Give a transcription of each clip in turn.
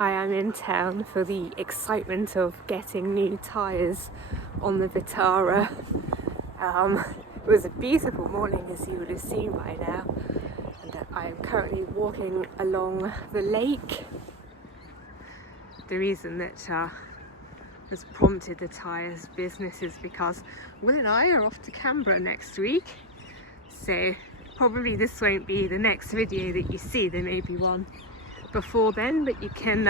I am in town for the excitement of getting new tyres on the Vitara. It was a beautiful morning, as you would have seen by now, and I am currently walking along the lake. The reason that has prompted the tyres business is because Will and I are off to Canberra next week, so probably this won't be the next video that you see. There may be one before then, but you can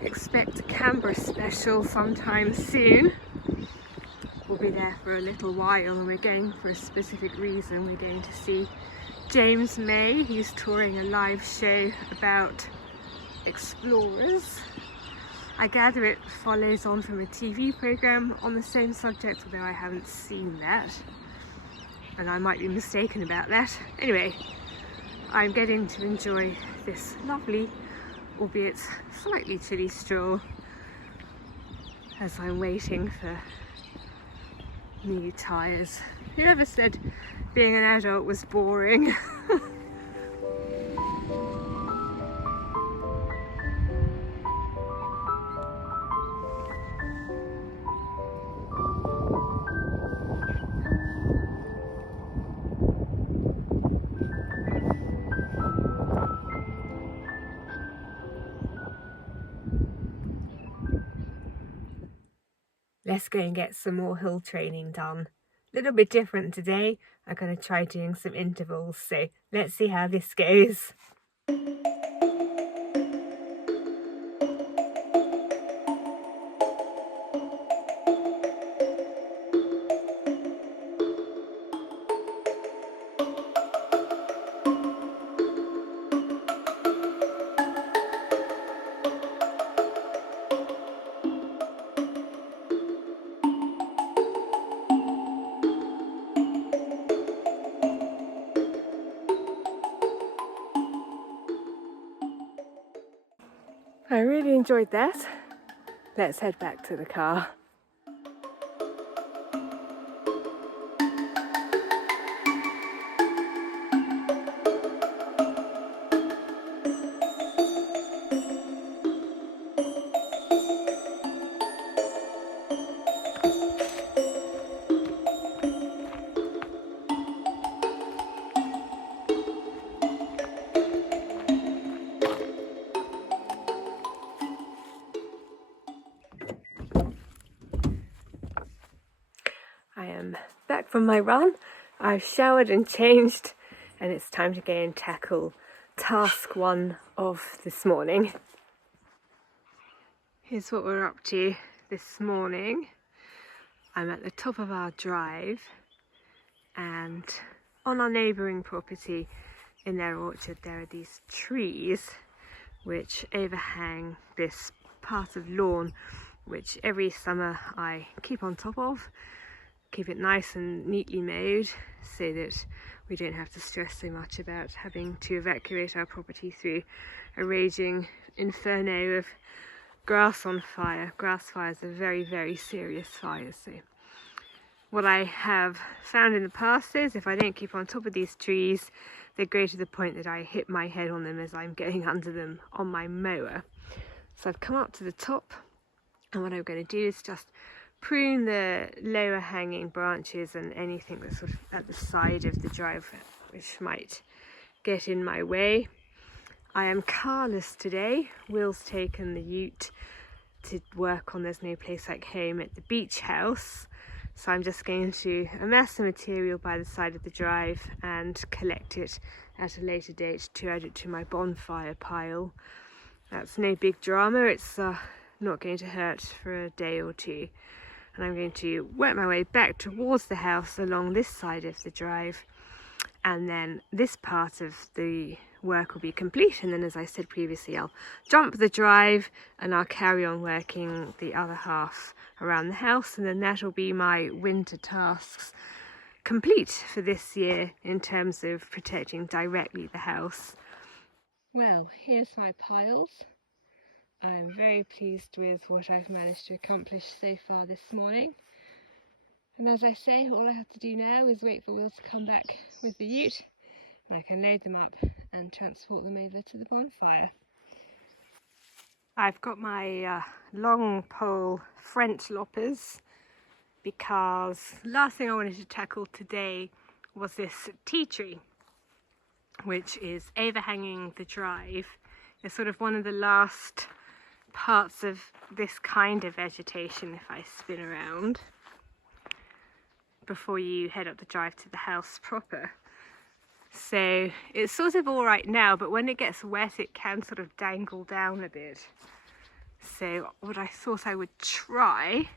expect a Canberra special sometime soon. We'll be there for a little while and we're going for a specific reason. We're going to see James May. He's touring a live show about explorers. I gather it follows on from a TV programme on the same subject, although I haven't seen that, and I might be mistaken about that. Anyway, I'm getting to enjoy this lovely, albeit slightly chilly stroll as I'm waiting for new tyres. Whoever said being an adult was boring? Let's go and get some more hill training done. A little bit different today. I'm going to try doing some intervals, so let's see how this goes. I really enjoyed that. Let's head back to the car. I am back from my run. I've showered and changed, and it's time to go and tackle task one of this morning. Here's what we're up to this morning. I'm at the top of our drive, and on our neighbouring property in their orchard there are these trees which overhang this part of lawn, which every summer I keep on top of. Keep it nice and neatly mowed so that we don't have to stress so much about having to evacuate our property through a raging inferno of grass on fire. Grass fires are very, very serious fires. So what I have found in the past is if I don't keep on top of these trees, they grow to the point that I hit my head on them as I'm going under them on my mower. So I've come up to the top, and what I'm going to do is just prune the lower hanging branches and anything that's sort of at the side of the drive which might get in my way. I am carless today. Will's taken the ute to work on There's No Place Like Home at the beach house, so I'm just going to amass the material by the side of the drive and collect it at a later date to add it to my bonfire pile. That's no big drama. It's not going to hurt for a day or two. And I'm going to work my way back towards the house along this side of the drive, and then this part of the work will be complete, and then, as I said previously, I'll jump the drive and I'll carry on working the other half around the house, and then that'll be my winter tasks complete for this year in terms of protecting directly the house. Well, here's my piles. I'm very pleased with what I've managed to accomplish so far this morning. And as I say, all I have to do now is wait for Will to come back with the ute, and I can load them up and transport them over to the bonfire. I've got my long pole French loppers because last thing I wanted to tackle today was this tea tree, which is overhanging the drive. It's sort of one of the last parts of this kind of vegetation if I spin around before you head up the drive to the house proper. So it's sort of all right now, but when it gets wet it can sort of dangle down a bit. So what I thought I would try,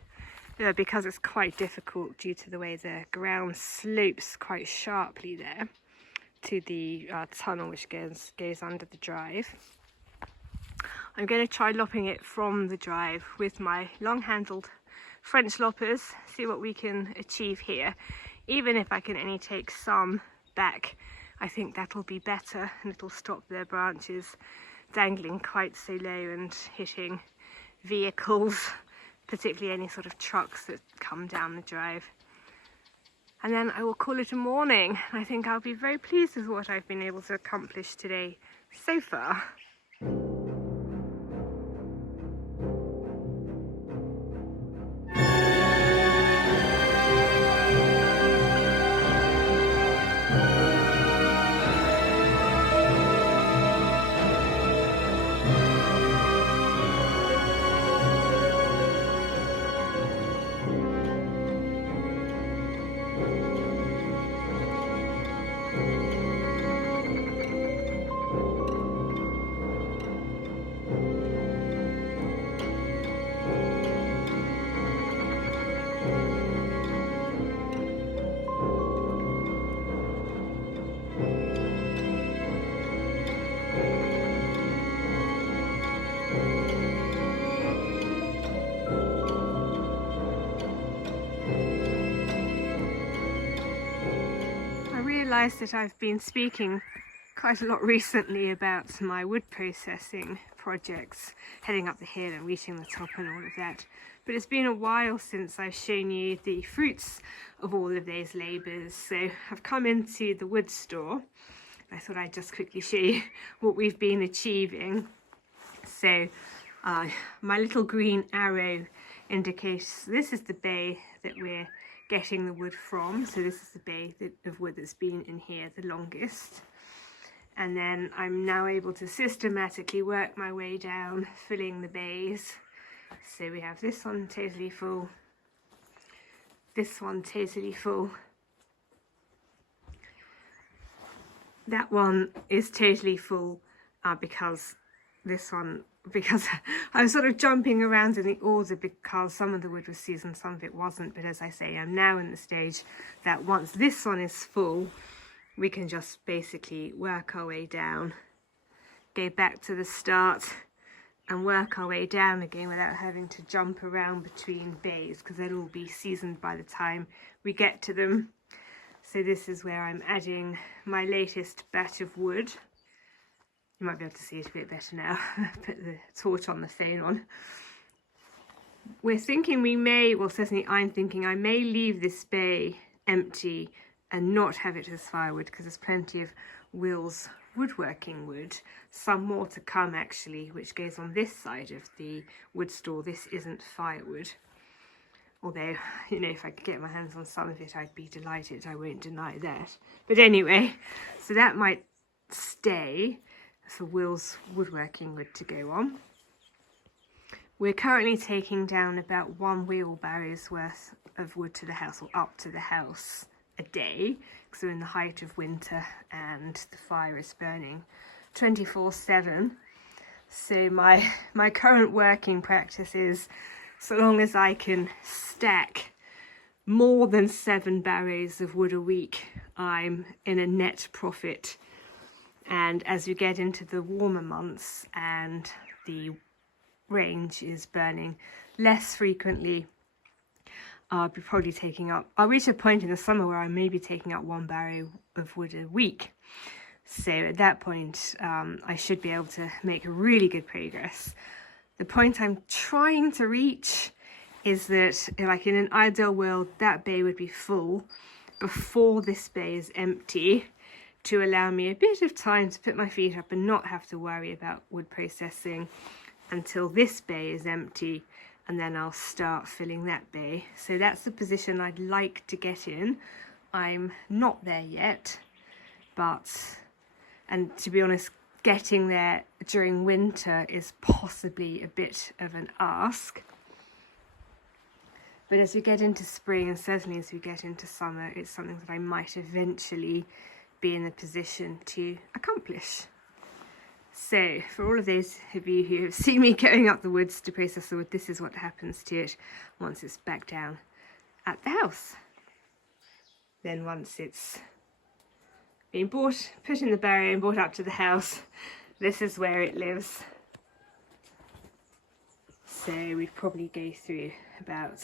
because it's quite difficult due to the way the ground slopes quite sharply there to the tunnel which goes under the drive, I'm going to try lopping it from the drive with my long-handled French loppers, see what we can achieve here. Even if I can only take some back, I think that'll be better, and it'll stop the branches dangling quite so low and hitting vehicles, particularly any sort of trucks that come down the drive. And then I will call it a morning. I think I'll be very pleased with what I've been able to accomplish today so far. That I've been speaking quite a lot recently about my wood processing projects, heading up the hill and reaching the top and all of that, but it's been a while since I've shown you the fruits of all of those labours. So I've come into the wood store. I thought I'd just quickly show you what we've been achieving. So my little green arrow indicates this is the bay that we're getting the wood from. So this is the bay of wood that's been in here the longest. And then I'm now able to systematically work my way down, filling the bays. So we have this one totally full, this one totally full, that one is totally full because I was sort of jumping around in the order because some of the wood was seasoned, some of it wasn't. But as I say, I'm now in the stage that once this one is full, we can just basically work our way down, go back to the start and work our way down again without having to jump around between bays, because they'll all be seasoned by the time we get to them. So this is where I'm adding my latest batch of wood. You might be able to see it a bit better now. Put the torch on the phone on. We're thinking we may, well certainly I'm thinking I may leave this bay empty and not have it as firewood, because there's plenty of Will's woodworking wood, some more to come actually, which goes on this side of the wood store. This isn't firewood, although, you know, if I could get my hands on some of it I'd be delighted, I won't deny that. But anyway, so that might stay for Will's woodworking wood to go on. We're currently taking down about 1 wheelbarrow's worth of wood to the house, or up to the house, a day, because we're in the height of winter and the fire is burning 24/7. So my current working practice is, so long as I can stack more than 7 barrows of wood a week, I'm in a net profit. And as we get into the warmer months and the range is burning less frequently, I'll be probably taking up, I'll reach a point in the summer where I may be taking up 1 barrow of wood a week. So at that point, I should be able to make really good progress. The point I'm trying to reach is that, like in an ideal world, that bay would be full before this bay is empty, to allow me a bit of time to put my feet up and not have to worry about wood processing until this bay is empty, and then I'll start filling that bay. So that's the position I'd like to get in. I'm not there yet, and to be honest, getting there during winter is possibly a bit of an ask. But as we get into spring, and certainly as we get into summer, it's something that I might eventually be in a position to accomplish. So for all of those of you who have seen me going up the woods to process the wood, this is what happens to it once it's back down at the house. Then once it's been bought, put in the barrow and brought up to the house, this is where it lives. So we'd probably go through about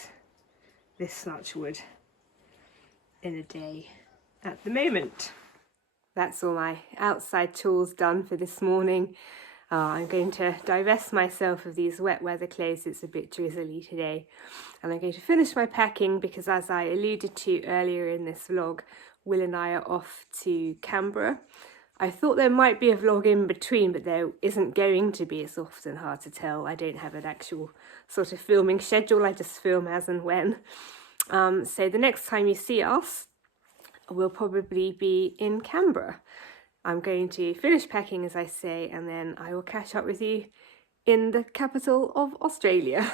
this much wood in a day at the moment. That's all my outside chores done for this morning. I'm going to divest myself of these wet weather clothes. It's a bit drizzly today, and I'm going to finish my packing because, as I alluded to earlier in this vlog, Will and I are off to Canberra. I thought there might be a vlog in between, but there isn't going to be. It's often hard to tell. I don't have an actual sort of filming schedule. I just film as and when. So the next time you see us, we'll probably be in Canberra. I'm going to finish packing, as I say, and then I will catch up with you in the capital of Australia.